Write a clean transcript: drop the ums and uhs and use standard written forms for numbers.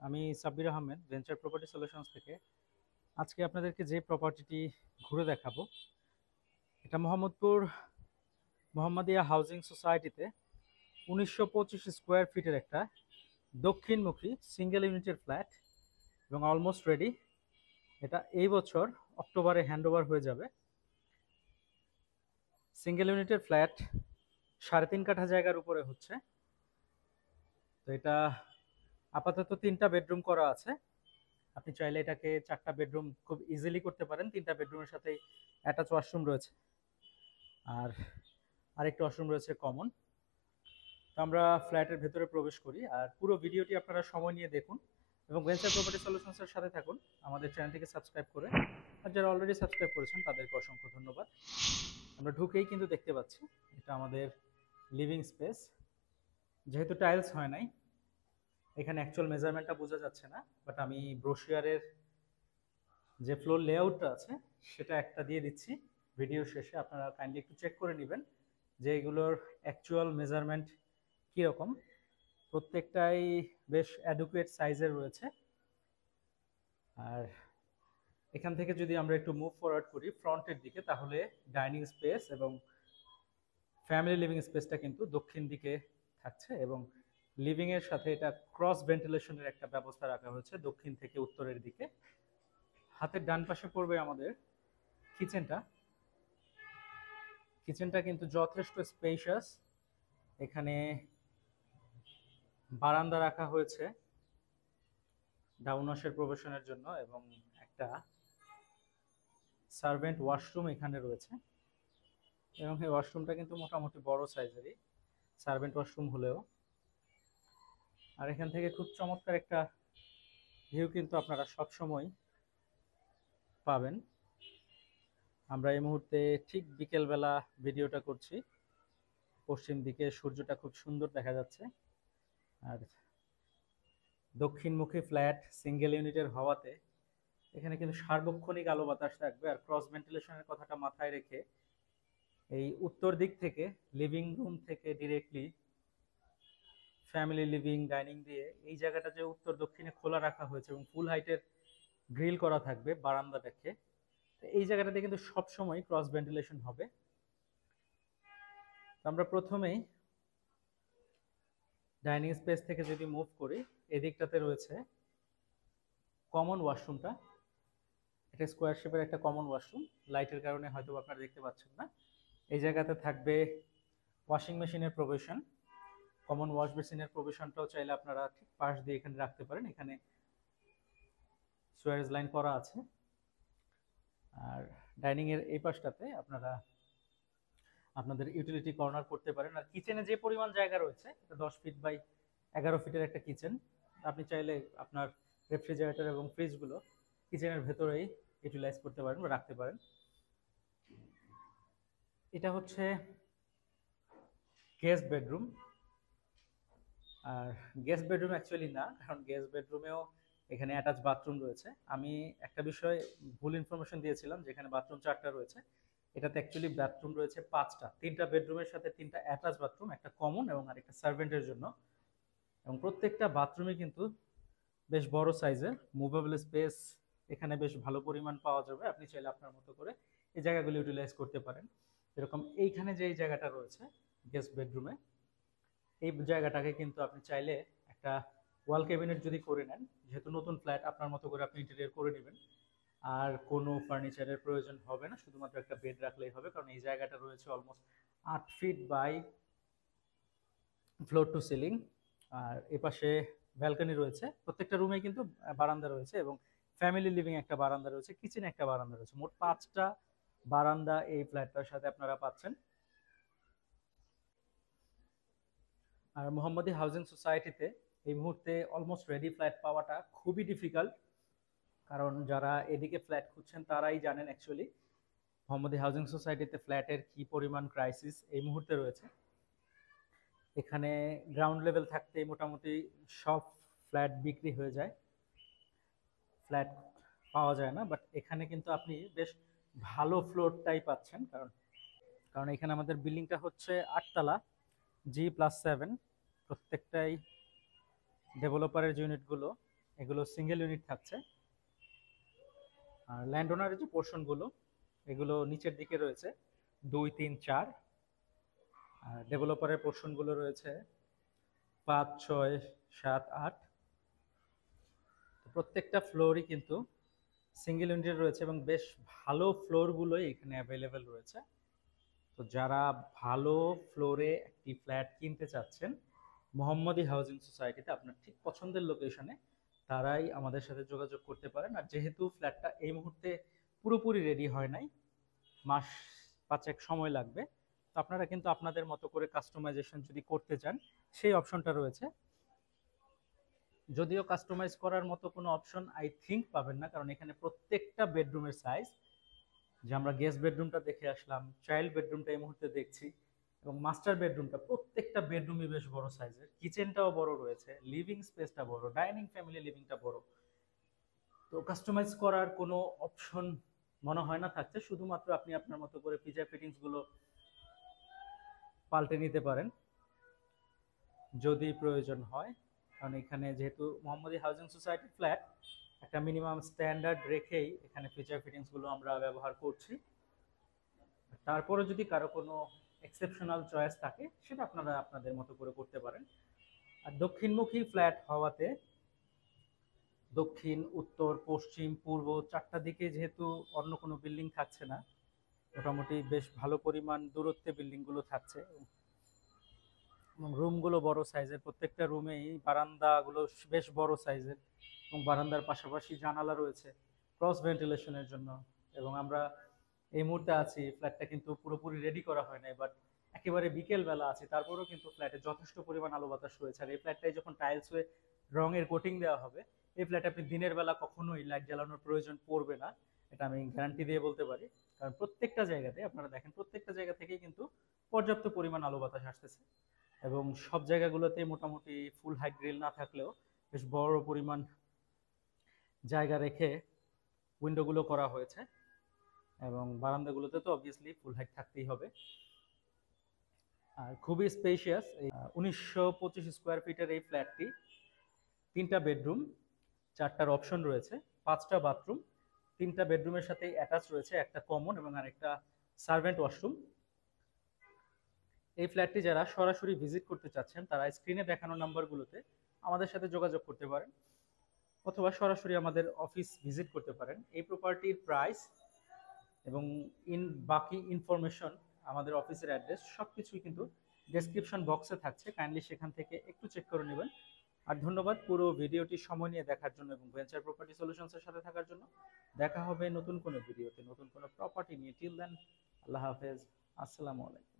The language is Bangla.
আমি Sabbir Ahmed venture property solutions থেকে আজকে আপনাদেরকে যে প্রপার্টিটি ঘুরে দেখাবো এটা মোহাম্মদপুর মোহাম্মদিয়া হাউজিং সোসাইটিতে 1925 স্কোয়ার ফিটের একটা দক্ষিণমুখী সিঙ্গেল ইউনিটের ফ্ল্যাট এবং অলমোস্ট রেডি। এটা এই বছর অক্টোবরে হ্যান্ডওভার হয়ে যাবে। সিঙ্গেল ইউনিটের ফ্ল্যাট 3.5 কাঠা জায়গার উপরে হচ্ছে। তো এটা আপাতত 3টা বেডরুম করা আছে। আপনি চাইলে এটাকে 4টা বেডরুম খুব ইজিলি করতে পারেন। 3টা বেডরুমের সাথে অ্যাটাচ ওয়াশরুম রয়েছে আর আরেকটা ওয়াশরুম রয়েছে কমন। তো আমরা ফ্ল্যাটের ভেতরে প্রবেশ করি আর পুরো ভিডিওটি আপনারা সময় নিয়ে দেখুন এবং ভেঞ্চার প্রপার্টি সলিউশনসের সাথে থাকুন। আমাদের চ্যানেলটিকে সাবস্ক্রাইব করে, আর যারা অলরেডি সাবস্ক্রাইব করেছেন তাদেরকে অসংখ্য ধন্যবাদ। আমরা ঢুকেই কিন্তু দেখতে পাচ্ছি এটা আমাদের লিভিং স্পেস। যেহেতু টাইলস হয় নাই, এখানে অ্যাকচুয়াল মেজারমেন্টটা বোঝা যাচ্ছে না, বাট আমি ব্রোশিয়ারের যে ফ্লোর লেআউটটা আছে সেটা একটা দিয়ে দিচ্ছি ভিডিও শেষে। আপনারা কাইন্ডলি একটু চেক করে নেবেন যে এগুলোর অ্যাকচুয়াল মেজারমেন্ট কীরকম। প্রত্যেকটাই বেশ অ্যাডুকুয়েট সাইজের রয়েছে। আর এখান থেকে যদি আমরা একটু মুভ ফরওয়ার্ড করি ফ্রন্টের দিকে, তাহলে ডাইনিং স্পেস এবং ফ্যামিলি লিভিং স্পেসটা কিন্তু দক্ষিণ দিকে থাকছে এবং লিভিং এর সাথে এটা ক্রস ভেন্টিলেশনের একটা ব্যবস্থা রাখা হয়েছে দক্ষিণ থেকে উত্তরের দিকে। হাতের ডান পাশে পড়বে আমাদের কিচেনটা। কিচেনটা কিন্তু যথেষ্ট স্পেশাস। এখানে বারান্দা রাখা হয়েছে ডাউনওয়াশের প্রবেশনের জন্য এবং একটা সার্ভেন্ট ওয়াশরুম এখানে রয়েছে এবং এই ওয়াশরুমটা কিন্তু মোটামুটি বড় সাইজেরই সার্ভেন্ট ওয়াশরুম হলেও। আর এখান থেকে খুব চমৎকার একটা ভিউ কিন্তু আপনারা সবসময় পাবেন। আমরা এই মুহূর্তে ঠিক বিকেলবেলা ভিডিওটা করছি। পশ্চিম দিকে সূর্যটা খুব সুন্দর দেখা যাচ্ছে আর দক্ষিণমুখী ফ্ল্যাট সিঙ্গেল ইউনিটের হওয়াতে এখানে কিন্তু সার্বক্ষণিক আলো বাতাস থাকবে। আর ক্রস ভেন্টিলেশনের কথাটা মাথায় রেখে এই উত্তর দিক থেকে লিভিং রুম থেকে ডিরেক্টলি ফ্যামিলি লিভিং ডাইনিং দিয়ে এই জায়গাটা যে উত্তর দক্ষিণে খোলা রাখা হয়েছে এবং ফুল হাইটের গ্রিল করা থাকবে বারান্দাটাকে, এই জায়গাটাতে কিন্তু সবসময় ক্রস ভেন্টিলেশন হবে। আমরা প্রথমেই ডাইনিং স্পেস থেকে যদি মুভ করি, এদিকটাতে রয়েছে কমন ওয়াশরুমটা। এটা স্কোয়ার শেপের একটা কমন ওয়াশরুম, লাইটের কারণে হয়তো আপনারা দেখতে পাচ্ছেন না। এই জায়গাতে থাকবে ওয়াশিং মেশিনের প্রভিশন। কমন ওয়াশ বেসিনের প্রভিশনটাও চাইলে আপনারা ঠিক পাশ দিয়ে এখানে রাখতে পারেন। এখানে সুয়ারেজ লাইন করা আছে। আর ডাইনিং এর এই পাশটাতে আপনারা আপনাদের ইউটিলিটি কর্নার করতে পারেন। আর কিচেনে যে পরিমাণ জায়গা রয়েছে, এটা 10 ফিট বাই 11 ফিটের একটা কিচেন। আপনি চাইলে আপনার রেফ্রিজারেটর এবং ফ্রিজগুলো কিচেনের ভেতরেই ইউটিলাইজ করতে পারেন বা রাখতে পারেন। এটা হচ্ছে গেস্ট বেডরুম। আর গেস্ট বেডরুম অ্যাকচুয়ালি না, কারণ গেস্ট বেডরুমেও এখানে অ্যাটাচ বাথরুম রয়েছে। আমি একটা বিষয় ভুল ইনফরমেশন দিয়েছিলাম, যেখানে বাথরুম 4টা রয়েছে, এটাতে অ্যাকচুয়ালি বাথরুম রয়েছে 5টা। 3টা বেডরুমের সাথে 3টা অ্যাটাচ বাথরুম, একটা কমন এবং আরেকটা সার্ভেন্টের জন্য। এবং প্রত্যেকটা বাথরুমে কিন্তু বেশ বড় সাইজের মুভেবল স্পেস এখানে বেশ ভালো পরিমাণ পাওয়া যাবে। আপনি চাইলে আপনার মতো করে এই জায়গাগুলো ইউটিলাইজ করতে পারেন। এরকম এইখানে যে এই জায়গাটা রয়েছে গেস্ট বেডরুমে, এই জায়গাটাকে কিন্তু আপনি চাইলে একটা ওয়াল ক্যাবিনেট যদি করে নেন, যেহেতু নতুন ফ্ল্যাট আপনার মতো করে আপনি ইন্টেরিয়র করে নেবেন, আর কোনো ফার্নিচারের প্রয়োজন হবে না, শুধুমাত্র একটা বেড রাখলেই হবে। কারণ এই জায়গাটা রয়েছে almost 8 feet by floor to ceiling. আর এপাশে ব্যালকনি রয়েছে। প্রত্যেকটা রুমে কিন্তু বারান্দা রয়েছে এবং ফ্যামিলি লিভিং একটা বারান্দা রয়েছে, কিচেনে একটা বারান্দা রয়েছে। মোট 5টা বারান্দা এই ফ্ল্যাটটার সাথে আপনারা পাচ্ছেন। আর মোহাম্মদী হাউজিং সোসাইটিতে এই মুহূর্তে অলমোস্ট রেডি ফ্ল্যাট পাওয়াটা খুবই ডিফিকাল্ট। কারণ যারা এদিকে ফ্ল্যাট খুঁজছেন তারাই জানেন অ্যাকচুয়ালি মোহাম্মদী হাউজিং সোসাইটিতে ফ্ল্যাটের কি পরিমাণ ক্রাইসিস এই মুহূর্তে রয়েছে। এখানে গ্রাউন্ড লেভেল থাকতেই মোটামুটি সব ফ্ল্যাট বিক্রি হয়ে যায়, ফ্ল্যাট পাওয়া যায় না। বাট এখানে কিন্তু আপনি বেশ ভালো ফ্লোরটাই পাচ্ছেন। কারণ কারণ এখানে আমাদের বিল্ডিংটা হচ্ছে 8তলা, G+7। প্রত্যেকটাই ডেভেলপারের ইউনিটগুলো এগুলো সিঙ্গেল ইউনিট থাকছে। আর ল্যান্ড ওনারের যে পোর্শনগুলো এগুলো নিচের দিকে রয়েছে 2, 3, 4। আর ডেভেলপারের পোর্শনগুলো রয়েছে 5, 6, 7, 8। প্রত্যেকটা ফ্লোরই কিন্তু সিঙ্গেল ইউনিটের রয়েছে এবং বেশ ভালো ফ্লোরগুলোই এখানে অ্যাভেলেবেল রয়েছে। তো যারা ভালো ফ্লোরে একটি ফ্ল্যাট কিনতে চাচ্ছেন মোহাম্মদী হাউজিং সোসাইটিতে আপনার ঠিক পছন্দের লোকেশনে, তারাই আমাদের সাথে যোগাযোগ করতে পারেন। আর যেহেতু ফ্ল্যাটটা এই মুহূর্তে পুরোপুরি রেডি হয় নাই, মাস 5 সময় লাগবে, তো আপনারা কিন্তু আপনাদের মতো করে কাস্টমাইজেশন যদি করতে চান সেই অপশনটা রয়েছে। যদিও কাস্টমাইজ করার মতো কোনো অপশন আই থিঙ্ক পাবেন না, কারণ এখানে প্রত্যেকটা বেডরুমের সাইজ, যে আমরা গেস্ট বেডরুমটা দেখে আসলাম, চাইল্ড বেডরুমটা এই মুহূর্তে দেখছি, এবং মাস্টার বেডরুমটা, প্রত্যেকটা বেডরুমই বেশ বড় সাইজের, কিচেনটাও বড় রয়েছে, লিভিং স্পেসটা বড়, ডাইনিং ফ্যামিলি লিভিংটা বড়। তো কাস্টমাইজ করার কোনো অপশন মনে হয় না থাকছে, শুধুমাত্র আপনি আপনার মতো করে পিজা ফিটিংস গুলো পাল্টে নিতে পারেন যদি প্রয়োজন হয়। কারণ এখানে যেহেতু মোহাম্মদী হাউজিং সোসাইটি ফ্ল্যাট, একটা মিনিমাম স্ট্যান্ডার্ড রেখেই এখানে ফিচার ফিটিংস গুলো আমরা ব্যবহার করছি। তারপরে যদি কারো কোনো এক্সেপশনাল চয়েস থাকে সেটা আপনারা আপনাদের মতো করে করতে পারেন। আর দক্ষিণমুখী ফ্ল্যাট হওয়াতে দক্ষিণ, উত্তর, পশ্চিম, পূর্ব 4টা দিকে যেহেতু অন্য কোনো বিল্ডিং থাকছে না, মোটামুটি বেশ ভালো পরিমাণ দূরত্বে বিল্ডিংগুলো থাকছে এবং রুমগুলো বড় সাইজের, প্রত্যেকটা রুমেই বারান্দাগুলো বেশ বড় সাইজের এবং বারান্দার পাশাপাশি জানালা রয়েছে ক্রস ভেন্টিলেশনের জন্য। এবং আমরা এই মুহূর্তে আছি, ফ্ল্যাটটা কিন্তু পুরোপুরি রেডি করা হয় নাই, বাট একেবারে বিকেল বেলা আছে, তারপরেও কিন্তু ফ্ল্যাটে যথেষ্ট পরিমাণ আলো বাতাস রয়েছে। আর এই ফ্ল্যাটটাই যখন টাইলস হয়ে রঙের কোটিং দেওয়া হবে, এই ফ্ল্যাটে আপনি দিনের বেলা কখনোই লাইট জ্বালানোর প্রয়োজন পড়বে না, এটা আমি গ্যারান্টি দিয়ে বলতে পারি। কারণ প্রত্যেকটা জায়গাতে আপনারা দেখেন, প্রত্যেকটা জায়গা থেকেই কিন্তু পর্যাপ্ত পরিমাণ আলো বাতাস আসতেছে এবং সব জায়গাগুলোতে মোটামুটি ফুল হাইট গ্রিল না থাকলেও বেশ বড় পরিমাণ জায়গা রেখে উইন্ডোগুলো করা হয়েছে এবং বারান্দাগুলোতে তো অবভিয়াসলি ফুল হাইট থাকতেই হবে। আর খুবই স্পেশিয়াস, 1925 স্কোয়ার ফিটের এই ফ্ল্যাটটি 3টা বেডরুম, 4টার অপশন রয়েছে, 5টা বাথরুম, 3টা বেডরুমের সাথে অ্যাটাচ রয়েছে একটা কমন এবং আরেকটা সার্ভেন্ট ওয়াশরুম। এই ফ্ল্যাটটি যারা সরাসরি ভিজিট করতে চাচ্ছেন তারা স্ক্রিনে দেখানো নাম্বারগুলোতে আমাদের সাথে যোগাযোগ করতে পারেন অথবা সরাসরি আমাদের অফিস ভিজিট করতে পারেন। এই প্রপার্টির প্রাইস এবং বাকি ইনফরমেশন, আমাদের অফিসের অ্যাড্রেস সবকিছুই কিন্তু ডেসক্রিপশন বক্সে থাকছে, কাইন্ডলি সেখান থেকে একটু চেক করে নেবেন। আর ধন্যবাদ পুরো ভিডিওটি সময় নিয়ে দেখার জন্য এবং ভেঞ্চার প্রপার্টি সলিউশনসের সাথে থাকার জন্য। দেখা হবে নতুন কোনো ভিডিওতে, নতুন কোনো প্রপার্টি নিয়ে। টিল দেন, আল্লাহ হাফেজ, আসসালামু আলাইকুম।